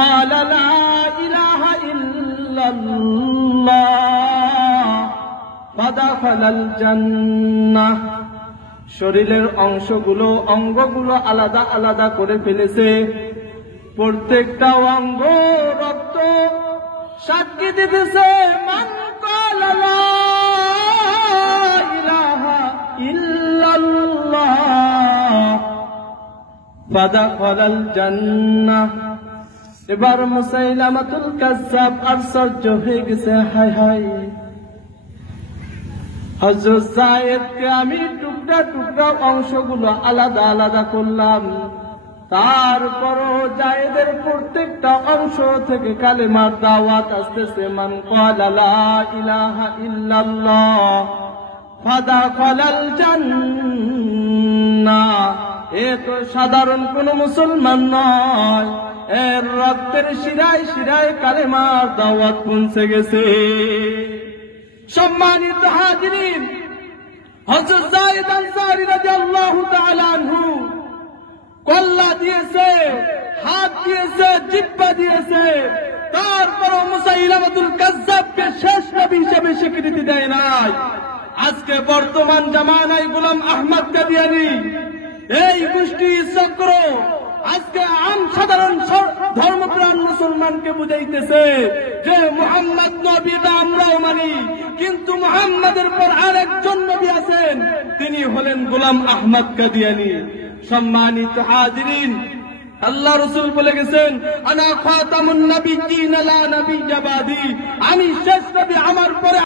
قال لا إله إلا الله فدخل الجنة। শরীরের অঙ্গগুলো আলাদা আলাদা করে ফেলেছে, প্রত্যেকটা অঙ্গ রক্ত সাক্ষী দিতেছে মান ক্বালা লা ইলাহা ইল্লাল্লাহ ফাদাখালাল জান্নাহ। এবার মুসাইলামাতুল কাজ্জাব আশ্চর্য হয়ে গেছে, হায় হায়, হযরত যায়েদকে আমি টুকরা টুকরা অংশগুলো আলাদা আলাদা করলাম, তারপরও যায়েদের প্রত্যেকটা অংশ থেকে কালেমার দাওয়াত আসতেছে মান ক্বালা লা ইলাহা ইল্লাল্লাহ ফাদাখালাল জান্নাহ। এ তো সাধারণ কোন মুসলমান নয়, এর রক্তের শিরায় শিরায় কালেমার দাওয়াত পৌঁছে গেছে। সম্মানিত হাজিরিন, হযরত যায়েদ আনসারী রাদিয়াল্লাহু তাআলা আনহু কল্লা দিয়েছে, হাত দিয়েছে, জিহ্বা দিয়েছে, তারপরও মুসাইলামাতুল কাজ্জাবকে শেষ নবী হিসেবে স্বীকৃতি দেয় নাই। আজকে বর্তমান জামানায় গোলাম আহমদ কাদিয়ানী এই গোষ্ঠী চক্র আজকে সাধারণ ধর্মপ্রাণ মুসলমানকে বুঝাইতেছে যে মুহাম্মদ নবীটা আমরাও মানি, কিন্তু মুহাম্মাদের পর আরেকজন নবী আছেন, তিনি হলেন গোলাম আহমদ কাদিয়ানী। সম্মানিত হাজিরিন, আল্লাহ রাসূল বলে গেছেন আনা খাতামুন নবিয়্যিন লা নবিয়্যা বাদি, আমি শেষ নবী, আমার পরে